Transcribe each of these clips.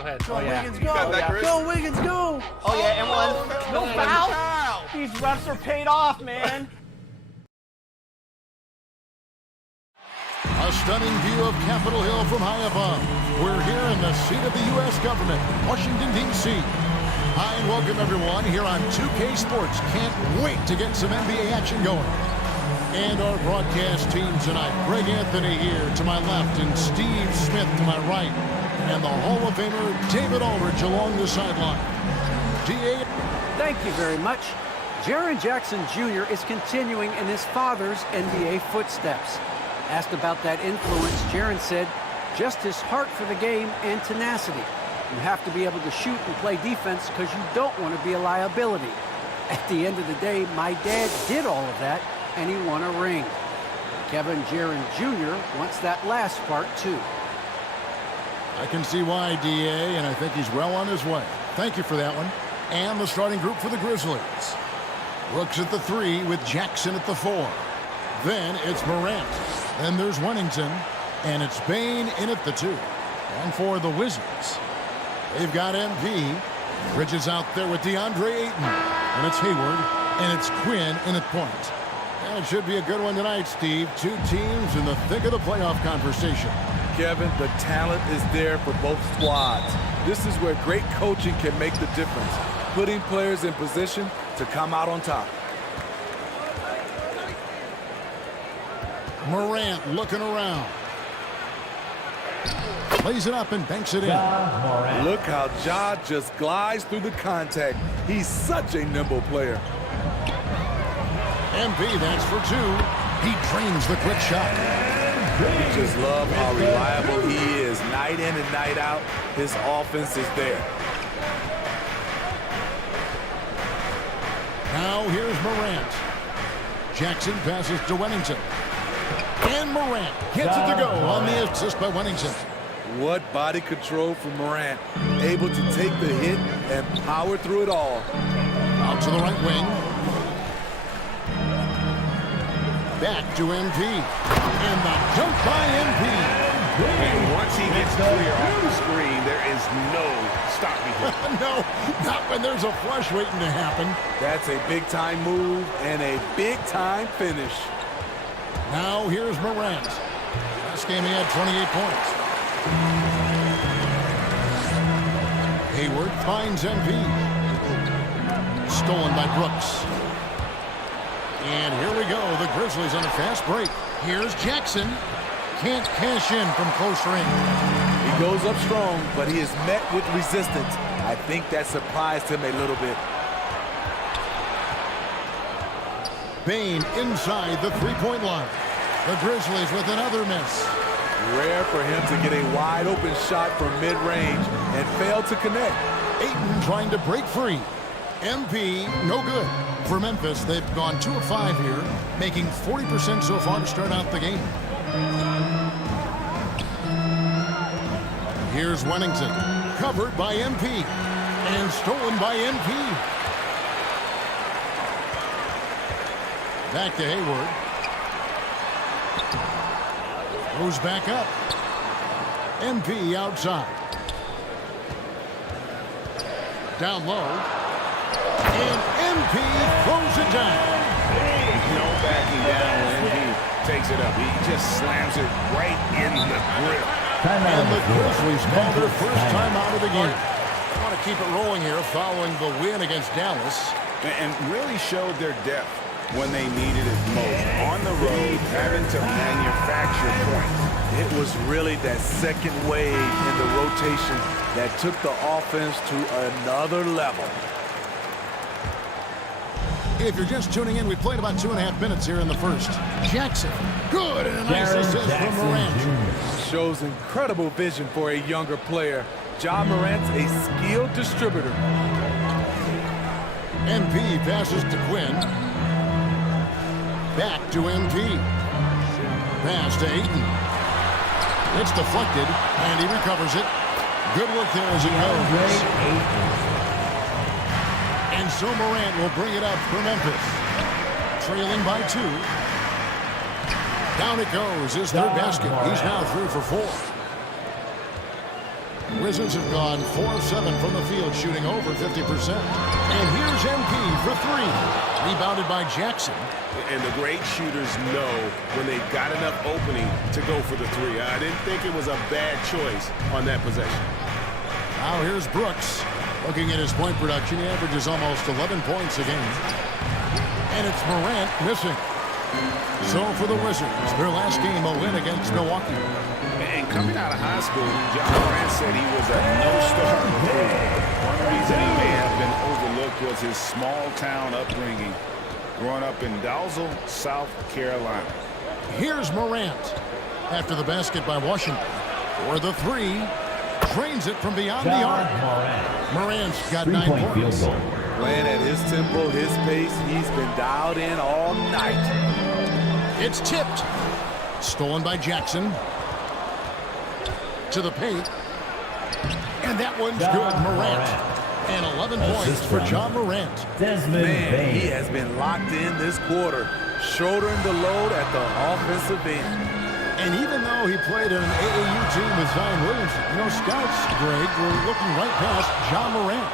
Go ahead. Go Wiggins, go! That, Go Wiggins, go! Oh yeah, and one. No foul. These refs are paid off, man. A stunning view of Capitol Hill from high above. We're here in the seat of the U.S. government, Washington, D.C. Hi, and welcome, everyone, here on 2K Sports. Can't wait to get some NBA action going. And our broadcast team tonight, Greg Anthony here to my left and Steve Smith to my right. And the Hall of Famer, David Aldridge, along the sideline. D.A. Thank you very much. Jaren Jackson Jr. is continuing in his father's NBA footsteps. Asked about that influence, Jaren said, just his heart for the game and tenacity. You have to be able to shoot and play defense because you don't want to be a liability. At the end of the day, my dad did all of that, and he won a ring. Kevin Jaren Jr. wants that last part, too. I can see why, D.A., and I think he's well on his way. Thank you for that one. And the starting group for the Grizzlies. Brooks at the 3 with Jackson at the 4. Then it's Morant. Then there's Wennington. And it's Bane in at the 2. And for the Wizards, they've got MP. Bridges out there with DeAndre Ayton. And it's Hayward. And it's Quinn in at point. And it should be a good one tonight, Steve. Two teams in the thick of the playoff conversation. Kevin, the talent is there for both squads. This is where great coaching can make the difference, putting players in position to come out on top. Morant looking around. Plays it up and banks it in. Look how Ja just glides through the contact. He's such a nimble player. MP, that's for 2. He drains the quick shot. We just love how reliable he is. Night in and night out, his offense is there. Now here's Morant. Jackson passes to Wennington. And Morant gets it to go on the assist by Wennington. What body control from Morant. Able to take the hit and power through it all. Out to the right wing. Back to MP. And the jump by MP. And once he gets clear off the screen, there is no stopping him. No, not when there's a flush waiting to happen. That's a big-time move and a big-time finish. Now here's Morant. Last game he had 28 points. Hayward finds MP. Stolen by Brooks. And here we go. The Grizzlies on a fast break. Here's Jackson. Can't cash in from close range. He goes up strong, but he is met with resistance. I think that surprised him a little bit. Bane inside the three-point line. The Grizzlies with another miss. Rare for him to get a wide-open shot from mid-range and fail to connect. Ayton trying to break free. MP, no good. For Memphis, they've gone 2 of 5 here, making 40% so far to start out the game. Here's Wennington, covered by MP, and stolen by MP. Back to Hayward. Goes back up. MP outside. Down low. And MP throws it down. No backing down when MP takes it up. He just slams it right in the grill. And the Grizzlies call their first time out of the game. I want to keep it rolling here following the win against Dallas. And really showed their depth when they needed it most. On the road, having to manufacture points. It was really that second wave in the rotation that took the offense to another level. If you're just tuning in, we played about 2.5 minutes here in the first. Jackson, good, and a nice assist from Morant. Shows incredible vision for a younger player. Ja Morant's a skilled distributor. MP passes to Quinn. Back to MP. Pass to Ayton. It's deflected, and he recovers it. Good work there as it goes. And so Morant will bring it up for Memphis. Trailing by 2. Down it goes, his third basket. He's now 3 for 4. Wizards have gone 4 of 7 from the field, shooting over 50%. And here's MP for 3. Rebounded by Jackson. And the great shooters know when they've got enough opening to go for the 3. I didn't think it was a bad choice on that possession. Now here's Brooks. Looking at his point production, he averages almost 11 points a game. And it's Morant missing. So for the Wizards, their last game a win against Milwaukee. And coming out of high school, Ja Morant said he was a no-star recruit. One reason he may have been overlooked was his small-town upbringing, growing up in Dalzell, South Carolina. Here's Morant. After the basket by Washington. For the 3. Drains it from beyond the arc. Morant's got 9 points. Playing at his tempo, his pace, he's been dialed in all night. It's tipped. Stolen by Jackson. To the paint. And that one's good. Morant. And 11 points for Ja Morant. Man, he has been locked in this quarter, shouldering the load at the offensive end. And even though he played on an AAU team with Zion Williamson, scouts, Greg, were looking right past Ja Morant.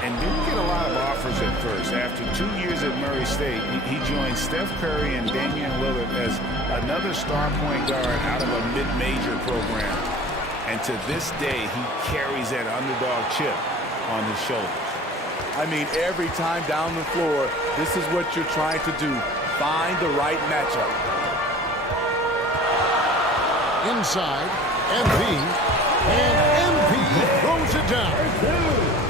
And didn't get a lot of offers at first. After 2 years at Murray State, he joined Steph Curry and Damian Lillard as another star point guard out of a mid-major program. And to this day, he carries that underdog chip on his shoulders. I mean, every time down the floor, this is what you're trying to do. Find the right matchup. Inside, MP, and MP throws it down.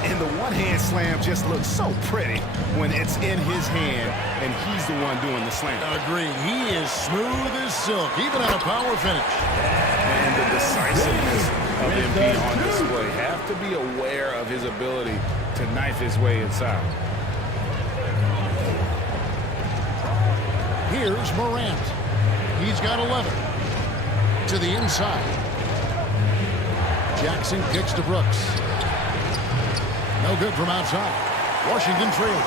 And the one-hand slam just looks so pretty when it's in his hand and he's the one doing the slam. Agreed. He is smooth as silk, even at a power finish. And the decisiveness of MP on display. Have to be aware of his ability to knife his way inside. Here's Morant. He's got 11. To the inside. Jackson kicks to Brooks. No good from outside. Washington trail.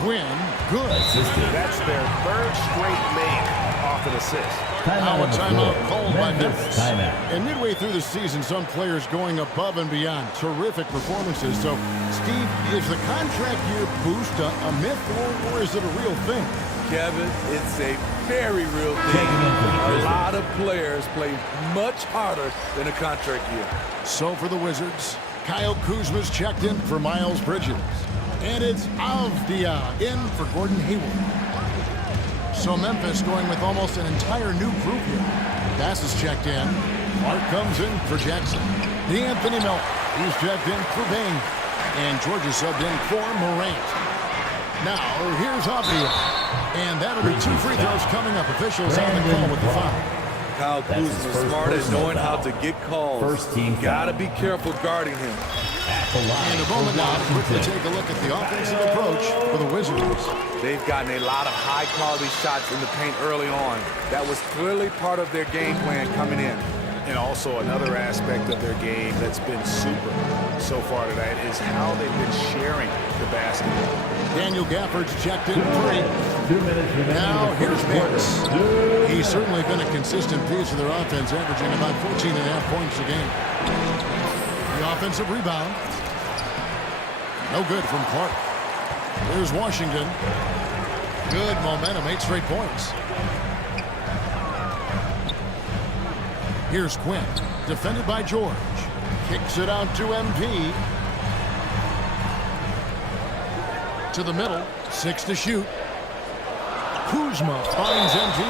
Quinn, good. That's their 3rd straight make off an assist. Now a timeout called by Memphis. And midway through the season, some players going above and beyond. Terrific performances. So, Steve, is the contract year boost a myth or is it a real thing? Kevin, it's a very real thing. A lot of players play much harder than a contract year. So for the Wizards, Kyle Kuzma's checked in for Miles Bridges. And it's Avdia in for Gordon Hayward. So Memphis going with almost an entire new group here. Bass is checked in. Mark comes in for Jackson. D'Anthony Melton, he's checked in for Bain. And Georgia subbed in for Morant. Now, here's Avdia. And that'll be 2 free throws coming up. Officials on the call with the foul. Kyle Kuzma is smart at knowing how to get calls. Gotta be careful guarding him. And a moment now to quickly take a look at the offensive approach for the Wizards. They've gotten a lot of high-quality shots in the paint early on. That was clearly part of their game plan coming in. And also another aspect of their game that's been super so far tonight is how they've been sharing the basketball. Daniel Gafford's checked in 3. Now here's Banks. He's certainly been a consistent piece of their offense, averaging about 14.5 points a game. The offensive rebound. No good from Clark. There's Washington. Good momentum, 8 straight points. Here's Quinn, defended by George. Kicks it out to MP. To the middle, 6 to shoot. Kuzma finds MP.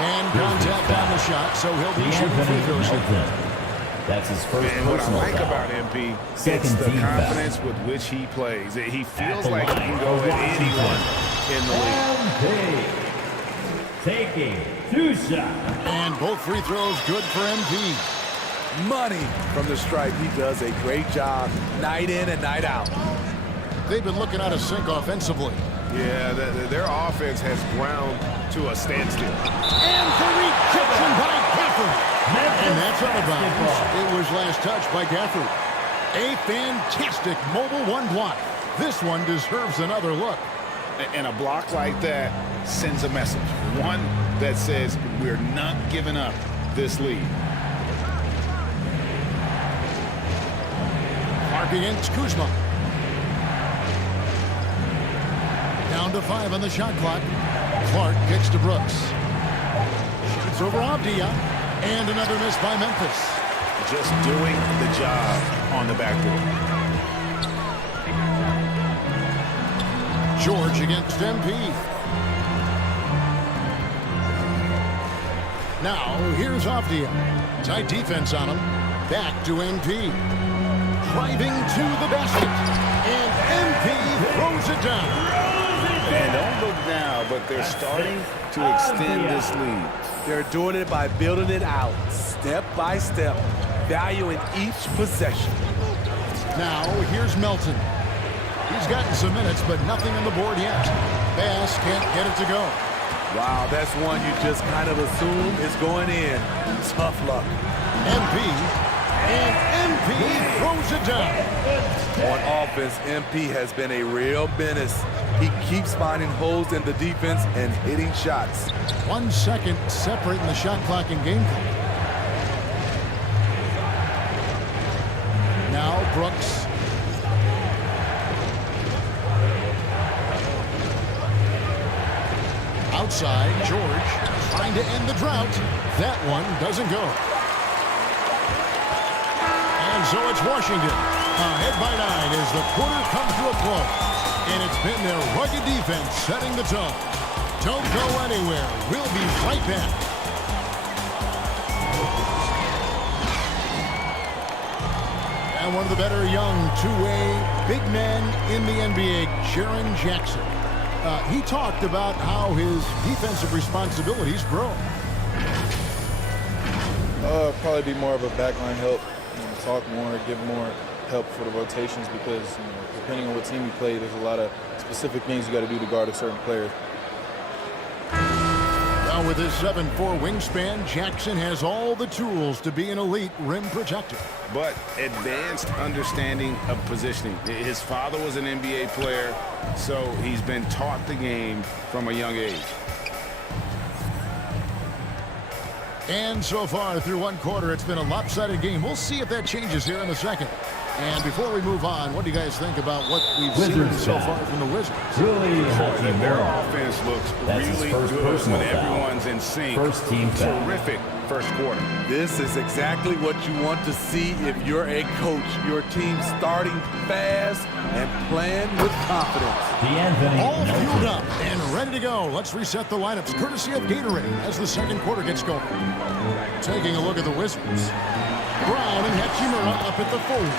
And contact on the shot, so he'll be shooting free throws here. That's his first And what I personal like foul. about MP, Second it's the team foul. confidence with which he plays. He feels the like he line can go for at anyone in the league. MP taking 2 shots. And both free throws good for MP. Money from the stripe. He does a great job night in and night out. They've been looking out of sync offensively. Yeah, their offense has ground to a standstill. And the rejection by Gafford. And that's out of bounds. It was last touched by Gafford. A fantastic mobile 1 block. This one deserves another look. And a block like that sends a message. One that says we're not giving up this lead. Clark against Kuzma. Down to 5 on the shot clock. Clark kicks to Brooks. Shoots over Avdia. And another miss by Memphis. Just doing the job on the backboard. George against MP. Now, here's Avdia. Tight defense on him. Back to MP. Driving to the basket. And MP throws it down. And don't look now, but they're starting to extend this lead. They're doing it by building it out, step by step, valuing each possession. Now, here's Melton. He's gotten some minutes, but nothing on the board yet. Bass can't get it to go. Wow, that's one you just kind of assume is going in. Tough luck. MP. And MP throws it down. On offense, MP has been a real menace. He keeps finding holes in the defense and hitting shots. 1 second separating the shot clock and game clock. Now Brooks. Outside, George trying to end the drought. That one doesn't go. And so it's Washington. Ahead by 9 as the quarter comes to a close. And it's been their rugged defense setting the tone. Don't go anywhere. We'll be right back. And one of the better young two-way big men in the NBA, Jaren Jackson. He talked about how his defensive responsibilities grow. Probably be more of a backline help, talk more, give more help for the rotations because depending on what team you play, there's a lot of specific things you got to do to guard a certain player. Now with his 7'4" wingspan, Jackson has all the tools to be an elite rim protector. But advanced understanding of positioning. His father was an NBA player, so he's been taught the game from a young age. And so far through one quarter, it's been a lopsided game. We'll see if that changes here in the second. And before we move on, what do you guys think about what we've seen so far from the Wizards? Their offense looks really good when everyone's in sync. First team foul. Terrific first quarter. This is exactly what you want to see if you're a coach. Your team starting fast and playing with confidence. All fueled up and ready to go. Let's reset the lineups courtesy of Gatorade as the second quarter gets going. Taking a look at the Wizards. Brown and Hachimura up at the forward.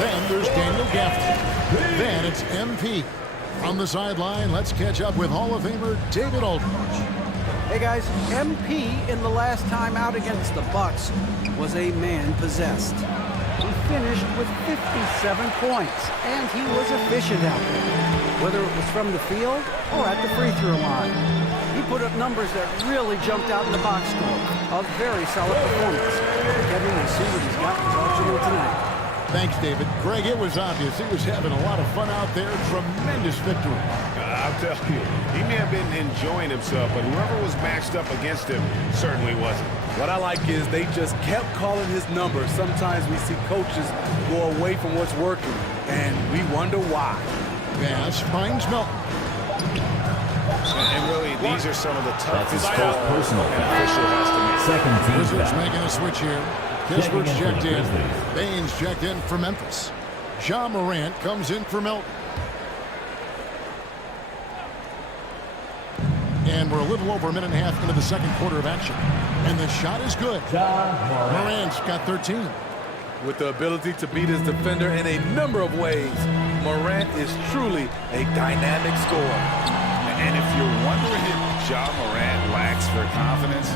Then there's Daniel Gafford. Then it's MP. On the sideline, let's catch up with Hall of Famer David Aldridge. Hey guys, MP in the last time out against the Bucks was a man possessed. He finished with 57 points, and he was efficient out there, whether it was from the field or at the free throw line. He put up numbers that really jumped out in the box score. A very solid performance. Kevin, we'll see what he's got in his arsenal tonight. Thanks, David. Greg, it was obvious he was having a lot of fun out there. Tremendous victory. I'll tell you, he may have been enjoying himself, but whoever was matched up against him certainly wasn't. What I like is they just kept calling his number. Sometimes we see coaches go away from what's working, and we wonder why. Bass finds Melton. And really, these are some of the toughest his calls first personal an foul. official has to make. Second team Wizards foul. making a switch here. Checking Kispert's in for checked the in. Grizzlies. Baines checked in for Memphis. Ja Morant comes in for Melton. And we're a little over a minute and a half into the second quarter of action. And the shot is good. Ja Morant. Morant's got 13. With the ability to beat his defender in a number of ways, Morant is truly a dynamic scorer. And if you're wondering if Ja Morant lacks for confidence,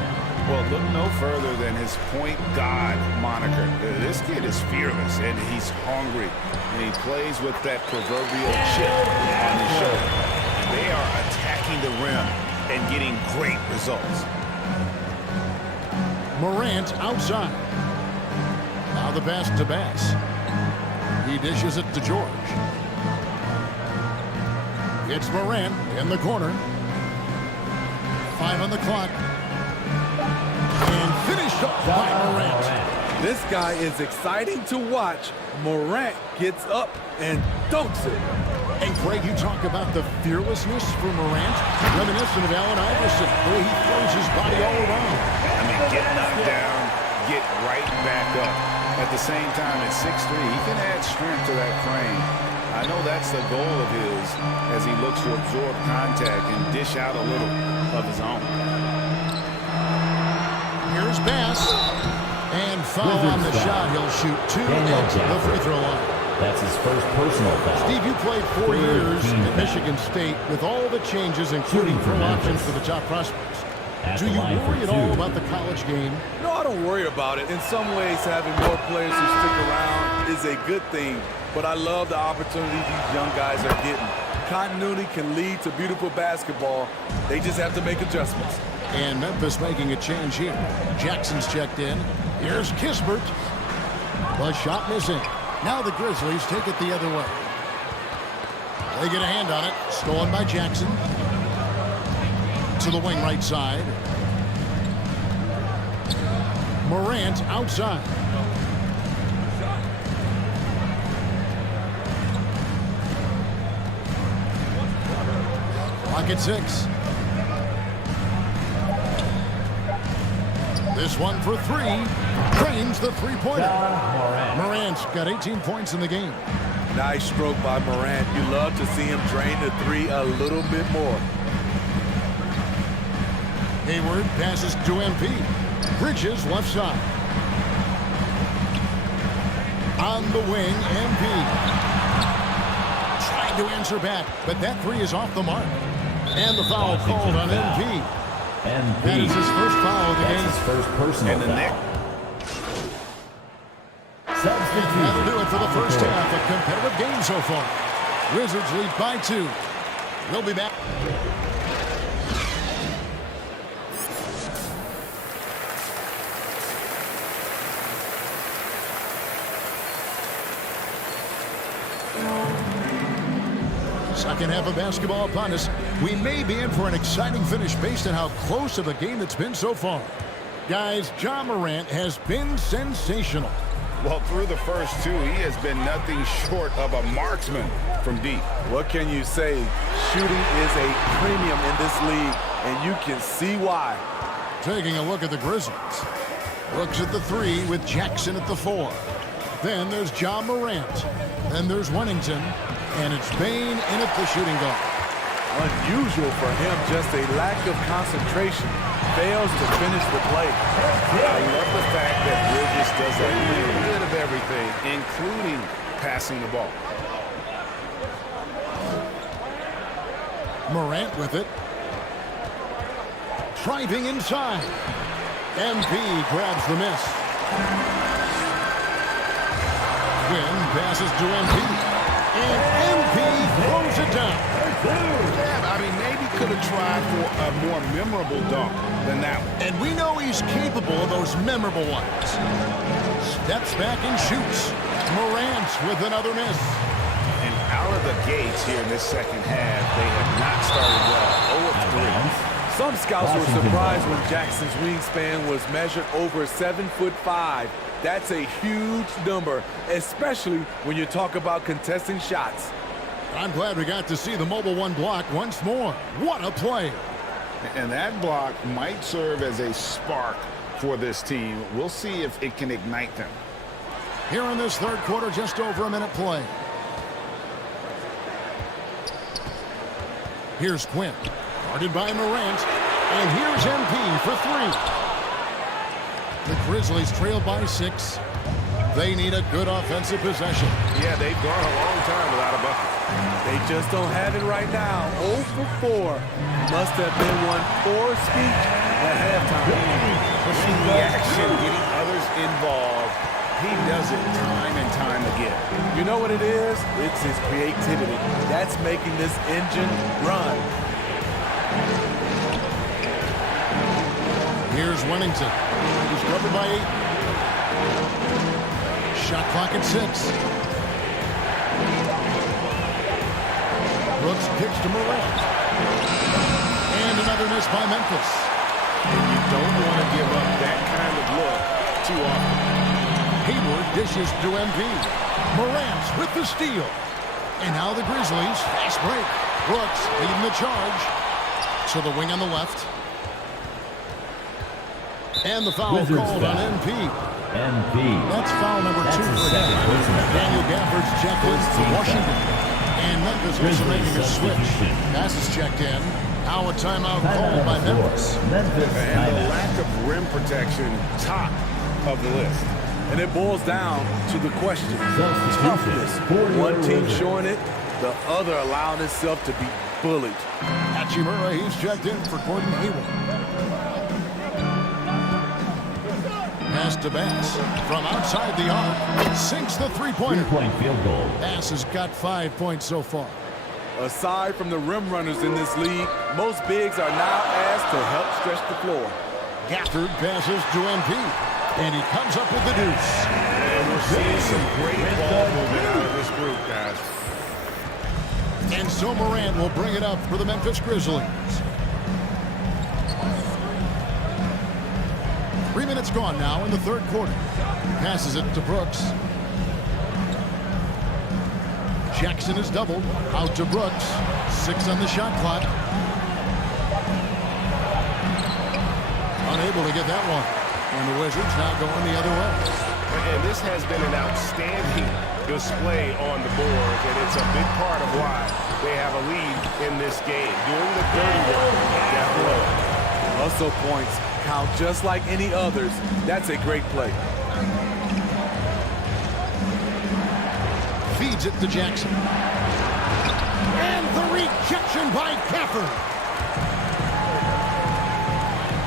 well, look no further than his point guard moniker. This kid is fearless, and he's hungry, and he plays with that proverbial chip on his shoulder. They are attacking the rim and getting great results. Morant outside. Now the pass to Bass. He dishes it to George. It's Morant in the corner. 5 on the clock. And finished off by Morant. This guy is exciting to watch. Morant gets up and dunks it. And Greg, you talk about the fearlessness for Morant, reminiscent of Allen Iverson, the way he throws his body all around. I mean, get knocked down, get right back up. At the same time, at 6'3", he can add strength to that frame. I know that's the goal of his as he looks to absorb contact and dish out a little of his own. Here's Bass. And foul on the shot. He'll shoot 2 at the free throw line. That's his first personal foul. Steve, you played 4 years at Michigan State with all the changes, including pro options for the top prospects. Do you worry at all about the college game? No, I don't worry about it. In some ways, having more players who stick around is a good thing. But I love the opportunity these young guys are getting. Continuity can lead to beautiful basketball. They just have to make adjustments. And Memphis making a change here. Jackson's checked in. Here's Kispert. The shot missing. Now the Grizzlies take it the other way. They get a hand on it. Stolen by Jackson. To the wing right side. Morant outside. Clock at 6. This one for 3. Drains the three-pointer. Morant's got 18 points in the game. Nice stroke by Morant. You love to see him drain the 3 a little bit more. Hayward passes to MP. Bridges left side. On the wing, MP. Trying to answer back, but that 3 is off the mark. And the foul called on MP. That is his first foul of the game. His first personal foul. That'll do it for the first half. A competitive game so far. Wizards lead by 2. We'll be back. Second half of basketball upon us. We may be in for an exciting finish based on how close of a game it's been so far. Guys, Ja Morant has been sensational. Well, through the first 2, he has been nothing short of a marksman from deep. What can you say? Shooting is a premium in this league, and you can see why. Taking a look at the Grizzlies. Looks at the 3 with Jackson at the 4. Then there's Ja Morant. Then there's Wennington. And it's Bane in at the shooting guard. Unusual for him, just a lack of concentration. Fails to finish the play. I love the fact that Bridges does a little bit of everything, including passing the ball. Morant with it. Driving inside. MP grabs the miss. Quinn passes to MP. And MP throws it down. Yeah, I mean, maybe could have tried for a more memorable dunk than that one. And we know he's capable of those memorable ones. Steps back and shoots. Morant with another miss. And out of the gates here in this second half, they have not started well. 0 of 3. Some scouts were surprised when Jackson's wingspan was measured over 7'5". That's a huge number, especially when you talk about contesting shots. I'm glad we got to see the mobile 1 block once more. What a play. And that block might serve as a spark for this team. We'll see if it can ignite them. Here in this third quarter, just over a minute play. Here's Quinn. Guarded by Morant. And here's MP for 3. The Grizzlies trail by 6. They need a good offensive possession. Yeah, they've gone a long time without a bucket. They just don't have it right now. 0 for 4. Must have been one poor speech at halftime. Pushing the action, getting others involved. He does it time and time again. You know what it is? It's his creativity. That's making this engine run. Here's Wennington. He's covered by 8. Shot clock at 6. Brooks kicks to Morant. And another miss by Memphis. And you don't want to give up that kind of look too often. Hayward dishes to MP. Morant with the steal. And now the Grizzlies, fast break. Brooks leading the charge. To the wing on the left. And the foul Wizards called foul. on MP. MP. That's foul number That's 2 his for second him. personal foul. Daniel Gafford's checked in for Team Washington. And Memphis also Grizzlies making a switch. substitution. Pass is checked in. Now a timeout Timeout called by number 4. Memphis. Memphis And the timeout. lack of rim protection, top of the list. And it boils down to the question. Substitution. Toughness. For One your team Wizards. showing it, the other allowing itself to be bullied. Hachimura, he's checked in for Gordon Hayward. Pass to Bass. From outside the arc. Sinks the three-pointer. 3-point field goal. Bass has got 5 points so far. Aside from the rim runners in this league, most bigs are now asked to help stretch the floor. Gafford passes to MP. And he comes up with the deuce. And we're seeing some great ball movement out of this group, guys. And so Morant will bring it up for the Memphis Grizzlies. 3 minutes gone now in the third quarter. Passes it to Brooks. Jackson is doubled. Out to Brooks. 6 on the shot clock. Unable to get that one. And the Wizards now going the other way. And this has been an outstanding display on the board, and it's a big part of why they have a lead in this game. Doing the dirty work down low. Hustle points count just like any others. That's a great play. Feeds it to Jackson. And the rejection by Gafford.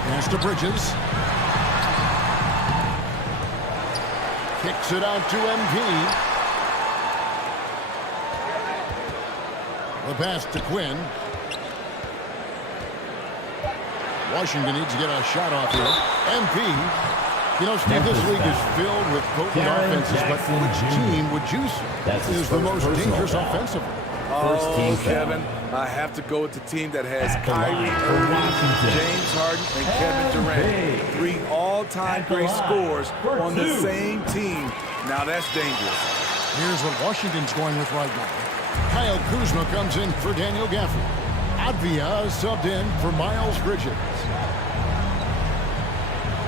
Pass to Bridges. Kicks it out to MP. The pass to Quinn. Washington needs to get a shot off here. MP. You know, Steve, this league is filled with potent Jaren offenses, but Jackson which Jr. team would you That's say his is the first most personal dangerous foul. offensively? First team Oh, foul. Kevin, I have to go with the team that has At the Kyrie line for Irving, Washington. James Harden, and Kevin Durant. 3 all-time At the great line scorers for on the 2. same team. Now that's dangerous. Here's what Washington's going with right now. Kyle Kuzma comes in for Daniel Gafford. Advia is subbed in for Miles Bridges.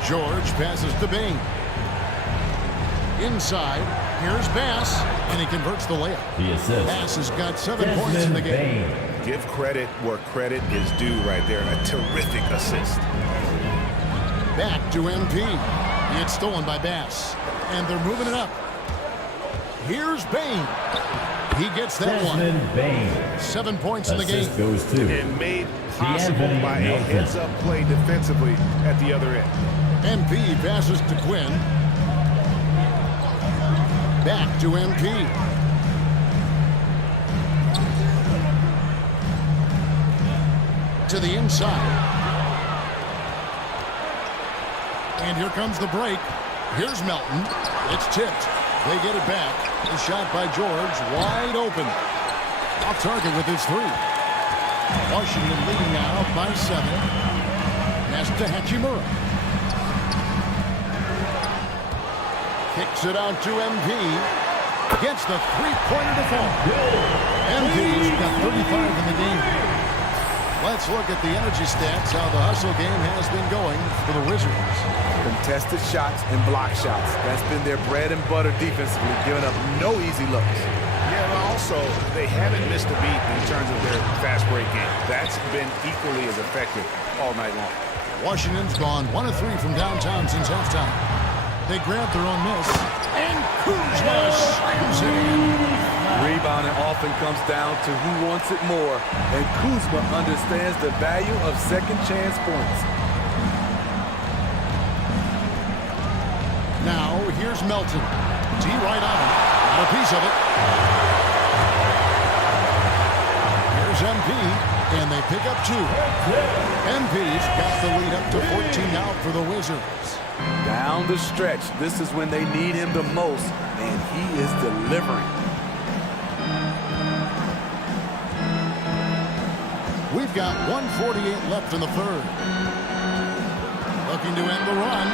George passes to Bain. Inside, here's Bass, and he converts the layup. The assist. Bass has got 7 points in the game. Bain. Give credit where credit is due right there. A terrific assist. Back to MP. It's stolen by Bass, and they're moving it up. Here's Bain. He gets that one. Desmond Bain. 7 points in the game. Assist goes to And made possible Anthony by a Melton. heads-up play defensively at the other end. MP passes to Quinn. Back to MP. To the inside. And here comes the break. Here's Melton. It's tipped. They get it back. The shot by George. Wide open. Off target with his 3. Washington leading now by 7. Pass to Hachimura. Kicks it out to MP. Gets the three-pointer to fall. MP's got 35 in the game. Let's look at the energy stats, how the hustle game has been going for the Wizards. Contested shots and block shots. That's been their bread and butter defensively, giving up no easy looks. Yeah, but also, they haven't missed a beat in terms of their fast break game. That's been equally as effective all night long. Washington's gone 1 of 3 from downtown since halftime. They grabbed their own miss. And Kuzma slams it in. Rebounding often comes down to who wants it more, and Kuzma understands the value of second chance points. Now, here's Melton. D right on him. Got a piece of it. Here's MP, and they pick up 2. MP's got the lead up to 14 now for the Wizards. Down the stretch, this is when they need him the most, and he is delivering. We've got 1:48 left in the third. Looking to end the run.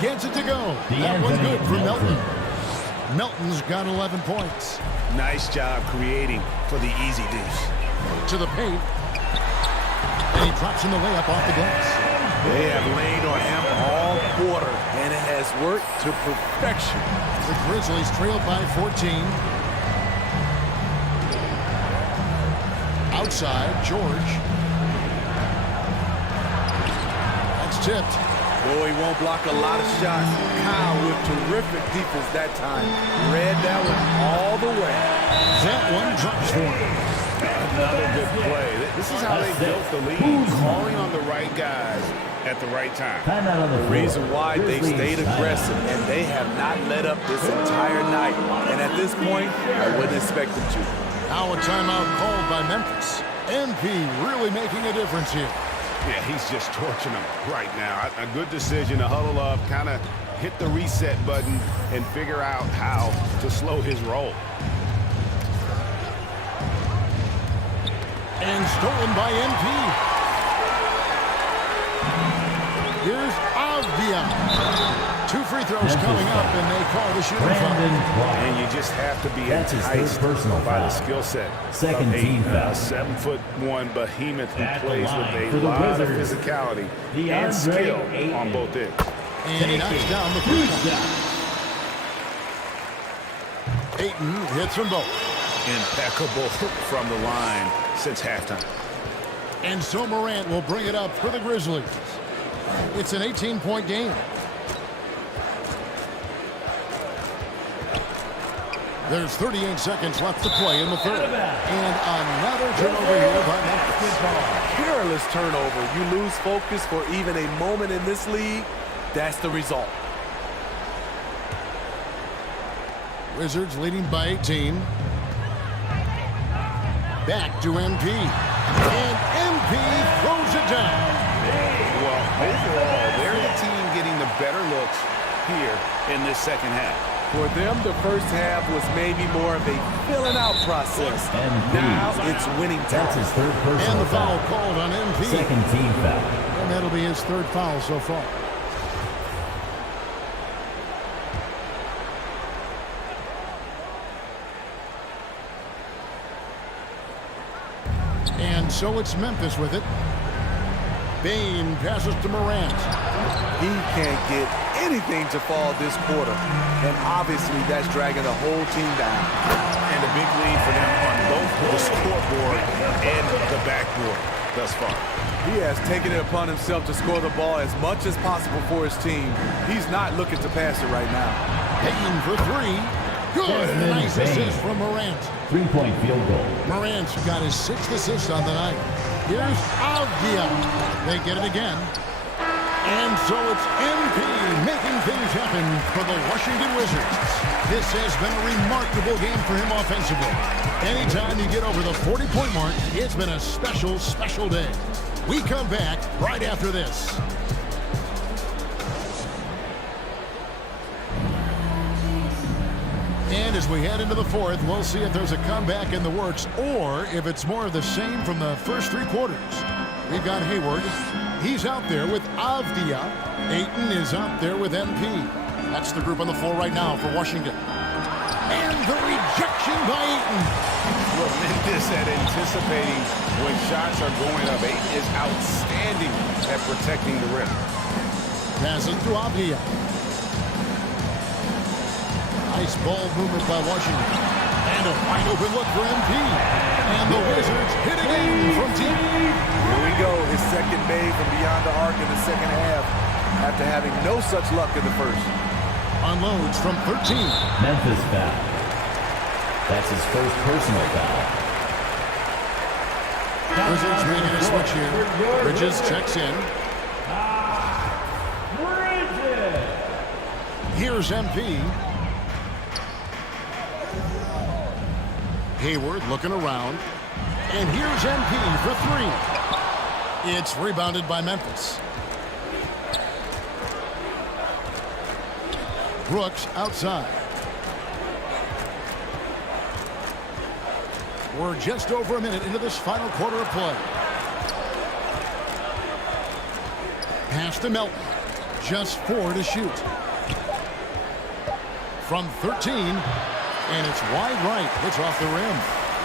gets it to go. That one's good for Melton. Melton's got 11 points. Nice job creating for the easy deuce. To the paint. And he drops in the layup off the glass. They have laid on him all quarter, and it has worked to perfection. The Grizzlies trailed by 14. Outside, George. That's tipped. Boy, he won't block a lot of shots. Kyle with terrific defense that time. Read that one all the way. That one drops for him. Another good play. This is how they built the lead, calling on the right guys at the right time. Timeout on the The floor. reason why they Grizzlies stayed aggressive, and they have not let up this entire night. And at this point, I wouldn't expect them to. Now a timeout called by Memphis. MP really making a difference here. Yeah, he's just torching them right now. A good decision to huddle up, kind of hit the reset button, and figure out how to slow his roll. And stolen by MP. Here's Avdia. 2 free throws coming up, and they call the shooting Brandon foul. Clark. And you just have to be That's his enticed third personal by the foul. skill set. Second of team foul. 7'1" behemoth who At the plays with line a for the lot of Wizards, physicality DeAndre and skill Ayton. on both ends. And he knocks down the first shot. Ayton hits them both. Impeccable from the line since halftime. And so Morant will bring it up for the Grizzlies. It's an 18-point game. There's 38 seconds left to play in the third. And another turnover here by Memphis. Careless turnover. You lose focus for even a moment in this league. That's the result. Wizards leading by 18. Back to MP. And MP throws it down. Well, overall, they're the team getting the better looks here in this second half. For them, the first half was maybe more of a filling out process. Now it's winning That's time. his third personal And the foul foul. called on MP. Second team foul. And that'll be his third foul so far. And so it's Memphis with it. Bain passes to Morant. He can't get anything to fall this quarter. And obviously that's dragging the whole team down. And a big lead for them on both the scoreboard and the backboard thus far. He has taken it upon himself to score the ball as much as possible for his team. He's not looking to pass it right now. Bain for 3. Good. Desmond Nice Bain. assist from Morant. Three-point field goal. Morant's got his 6th assist on the night. Here's Avdia. They get it again. And so it's MP making things happen for the Washington Wizards. This has been a remarkable game for him offensively. Anytime you get over the 40-point mark, it's been a special, special day. We come back right after this. And as we head into the fourth, we'll see if there's a comeback in the works or if it's more of the same from the first 3 quarters. We've got Hayward. He's out there with Avdia. Ayton is out there with MP. That's the group on the floor right now for Washington. And the rejection by Ayton. Tremendous at anticipating when shots are going up. Ayton is outstanding at protecting the rim. Passes to Avdia. Nice ball movement by Washington. And a wide open look for MP. And the Wizards hit again from deep. Here we go, his second made from beyond the arc in the second half after having no such luck in the first. Unloads from 13. Memphis foul. That's his first personal foul. Wizards making a switch here. Bridges checks in. Here's MP. Hayward looking around. And here's MP for 3. It's rebounded by Memphis. Brooks outside. We're just over a minute into this final quarter of play. Pass to Melton. Just 4 to shoot. From 13, and it's wide right. It's off the rim.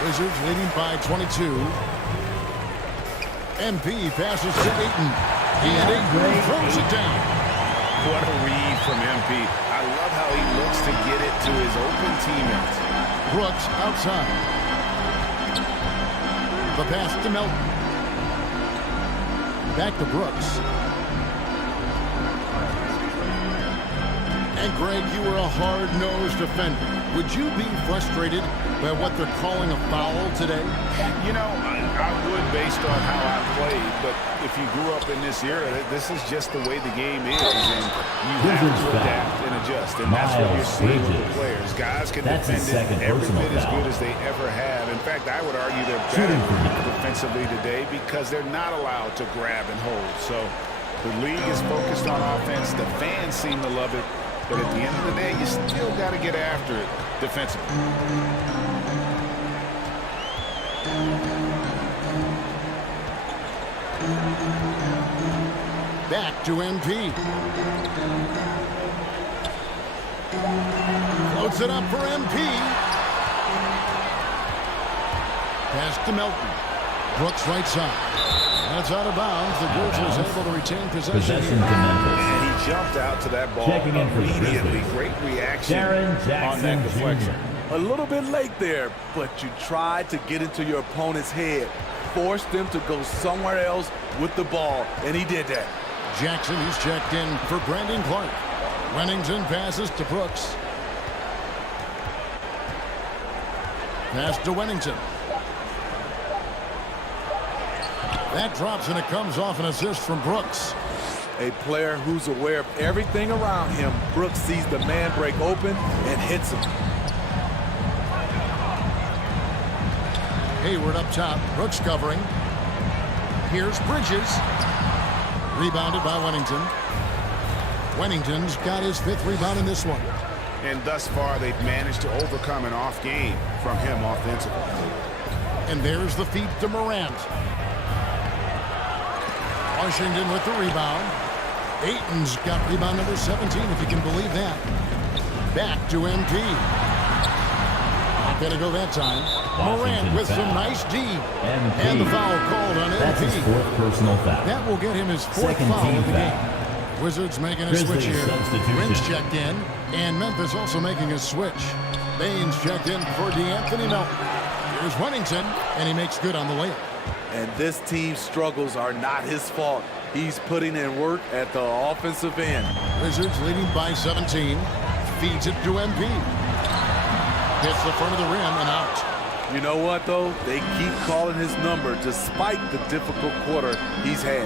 Wizards leading by 22. MP passes to Ayton. And Ayton throws it down. What a read from MP. I love how he looks to get it to his open teammates. Brooks outside. The pass to Melton. Back to Brooks. And Greg, you were a hard-nosed defender. Would you be frustrated by what they're calling a foul today? You know, I would based on how I played, but if you grew up in this era, this is just the way the game is, and you have to adapt and adjust, and that's what you're seeing with the players. Guys can defend it every bit as good as they ever have. In fact, I would argue they're better defensively today because they're not allowed to grab and hold. So the league is focused on offense. The fans seem to love it. But at the end of the day, you still got to get after it defensively. Back to MP. Floats it up for MP. Pass to Melton. Brooks right side. That's out of bounds. The Grizzlies able to retain possession. To Memphis. And he jumped out to that ball Checking in for the immediately. Grizzlies. Great reaction Jackson on that deflection. Jr. A little bit late there, but you tried to get into your opponent's head. Forced them to go somewhere else with the ball, and he did that. Jackson, he's checked in for Brandon Clark. Wennington passes to Brooks. Pass to Wennington. That drops, and it comes off an assist from Brooks. A player who's aware of everything around him. Brooks sees the man break open and hits him. Hayward up top. Brooks covering. Here's Bridges. Rebounded by Wennington. Wennington's got his 5th rebound in this one. And thus far, they've managed to overcome an off game from him offensively. And there's the feed to Morant. Washington with the rebound. Ayton's got rebound number 17, if you can believe that. Back to MP. Not gonna go that time. Morant with some nice D. And the foul called on MP. That's his 4th personal foul. That will get him his 4th Second foul team of the foul. game. Wizards making a Grizzlies switch here. substitution. Prince checked in. And Memphis also making a switch. Baines checked in for DeAnthony Melton. Here's Wennington, and he makes good on the layup. And this team's struggles are not his fault. He's putting in work at the offensive end. Wizards leading by 17. Feeds it to MP. Hits the front of the rim and out. You know what, though? They keep calling his number despite the difficult quarter he's had.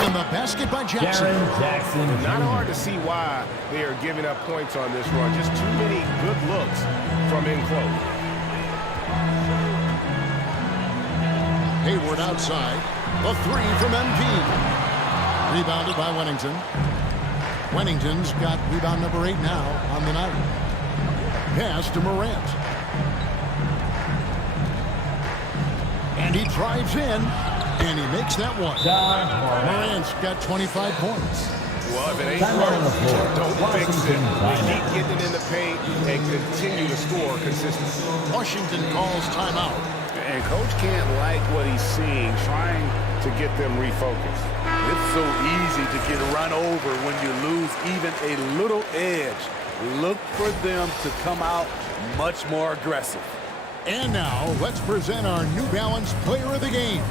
And the basket by Jackson. Jackson Not Jr. hard to see why they are giving up points on this run. Just too many good looks from in close. Hayward outside. The 3 from MP. Rebounded by Wennington. Wennington's got rebound number 8 now on the night. Pass to Morant. And he drives in, and he makes that one. Ja Morant. Morant's got 25 points. Well, if it ain't Timeout on the floor. don't fix it. Washington They timeout. keep getting it in the paint and continue to score consistently. Washington calls timeout. And Coach can't like what he's seeing, trying to get them refocused. It's so easy to get run over when you lose even a little edge. Look for them to come out much more aggressive. And now, let's present our New Balance Player of the Game,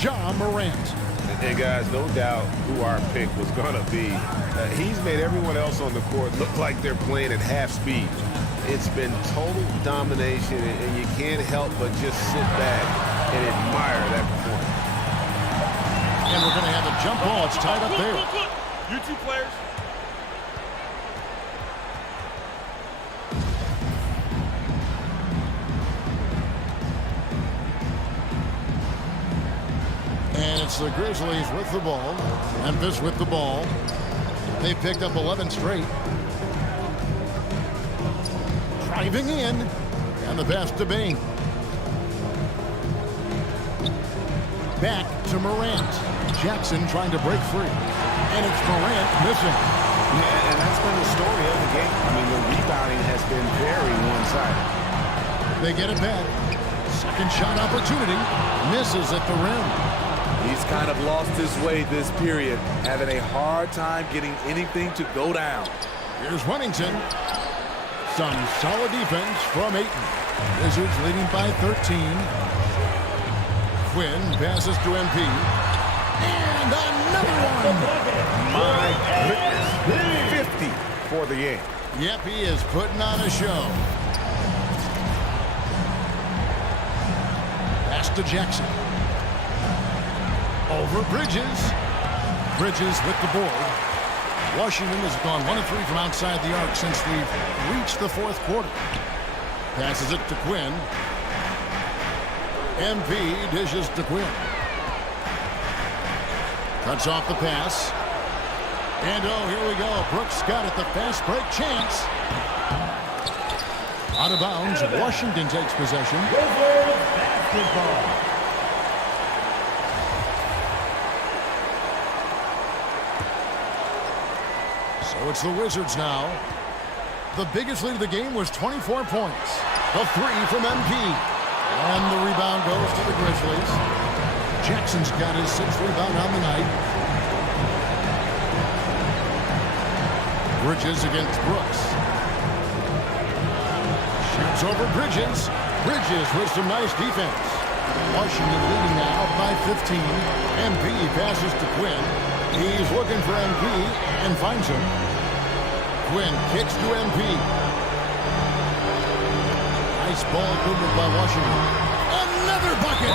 Ja Morant. And guys, no doubt who our pick was going to be. He's made everyone else on the court look like they're playing at half speed. It's been total domination, and you can't help but just sit back and admire that performance. And we're going to have a jump ball. It's tied up there. You two players. And it's the Grizzlies with the ball. Memphis with the ball. They picked up 11 straight. Driving in. And the pass to Bain. Back to Morant. Jackson trying to break free. And it's Morant missing. Yeah, and that's been the story of the game. I mean, the rebounding has been very one-sided. They get it back. Second shot opportunity. Misses at the rim. He's kind of lost his way this period, having a hard time getting anything to go down. Here's Wennington. Some solid defense from Ayton. Wizards leading by 13. Quinn passes to MP. And another one. My goodness. 50 for the game. Yep, he is putting on a show. Pass to Jackson. Over Bridges. Bridges with the board. Washington has gone 1 of 3 from outside the arc since we've reached the fourth quarter. Passes it to Quinn. MP dishes to Quinn. Cuts off the pass. And oh, here we go. Brooks got it. The fast break chance. Out of bounds. Washington takes possession. Basketball. So it's the Wizards now. The biggest lead of the game was 24 points. The 3 from MP. And the rebound goes to the Grizzlies. Jackson's got his 6th rebound on the night. Bridges against Brooks. Shoots over Bridges. Bridges with some nice defense. Washington leading now by 15. MP passes to Quinn. He's looking for MP and finds him. Quinn kicks to MP. Nice ball movement by Washington. Another bucket!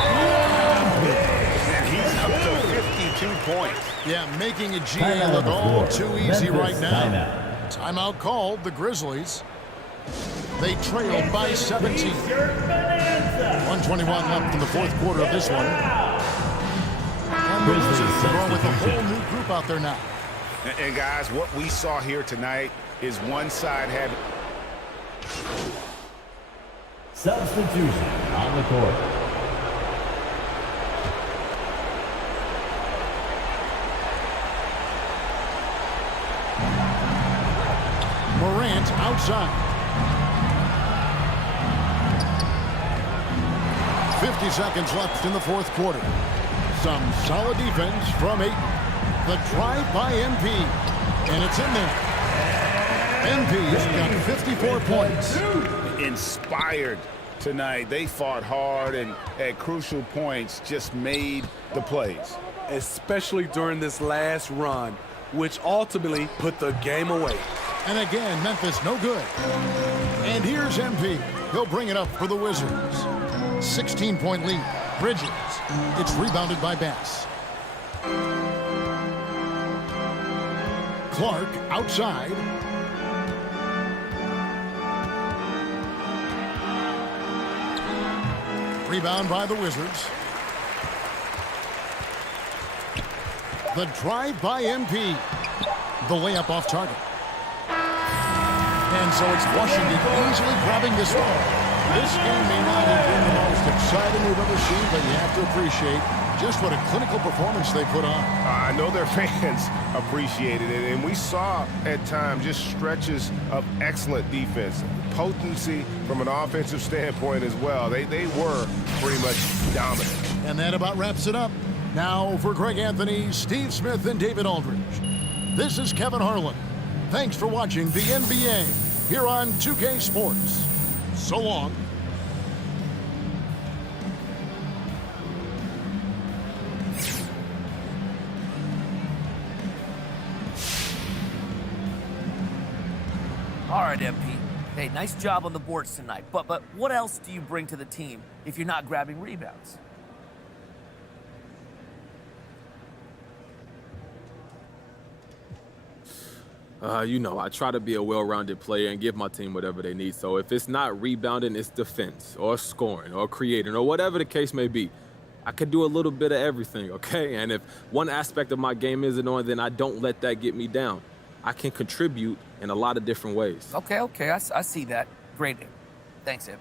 And he's up to 52 points. Yeah, making a GA look all too easy right now. Timeout called, the Grizzlies. They trailed by 17. 121 left in the fourth quarter of this one. And the Wizards are going with a whole new group out there now. And guys, what we saw here tonight is one side having Substitution on the court. Morant outside. 50 seconds left in the fourth quarter. Some solid defense from Ayton. The drive by MP. And it's in there. MP's got 54 points. inspired tonight. They fought hard and at crucial points just made the plays. Especially during this last run, which ultimately put the game away. And again, Memphis no good. And here's MP. He'll bring it up for the Wizards. 16-point lead. Bridges. It's rebounded by Bass. Clark outside. Rebound by the Wizards. The drive by MP. The layup off target. And so it's Washington easily grabbing this one. This game may not have been the most exciting we've ever seen, but you have to appreciate just what a clinical performance they put on. I know their fans appreciated it, and we saw at times just stretches of excellent defense, potency from an offensive standpoint as well. They were pretty much dominant. And that about wraps it up. Now for Greg Anthony, Steve Smith, and David Aldridge. This is Kevin Harlan. Thanks for watching the NBA here on 2K Sports. So long. All right, MP. Hey, nice job on the boards tonight. But what else do you bring to the team if you're not grabbing rebounds? I try to be a well-rounded player and give my team whatever they need. So if it's not rebounding, it's defense or scoring or creating or whatever the case may be. I can do a little bit of everything, okay? And if one aspect of my game isn't on, then I don't let that get me down. I can contribute in a lot of different ways. Okay, I see that. Great. Thanks, MP.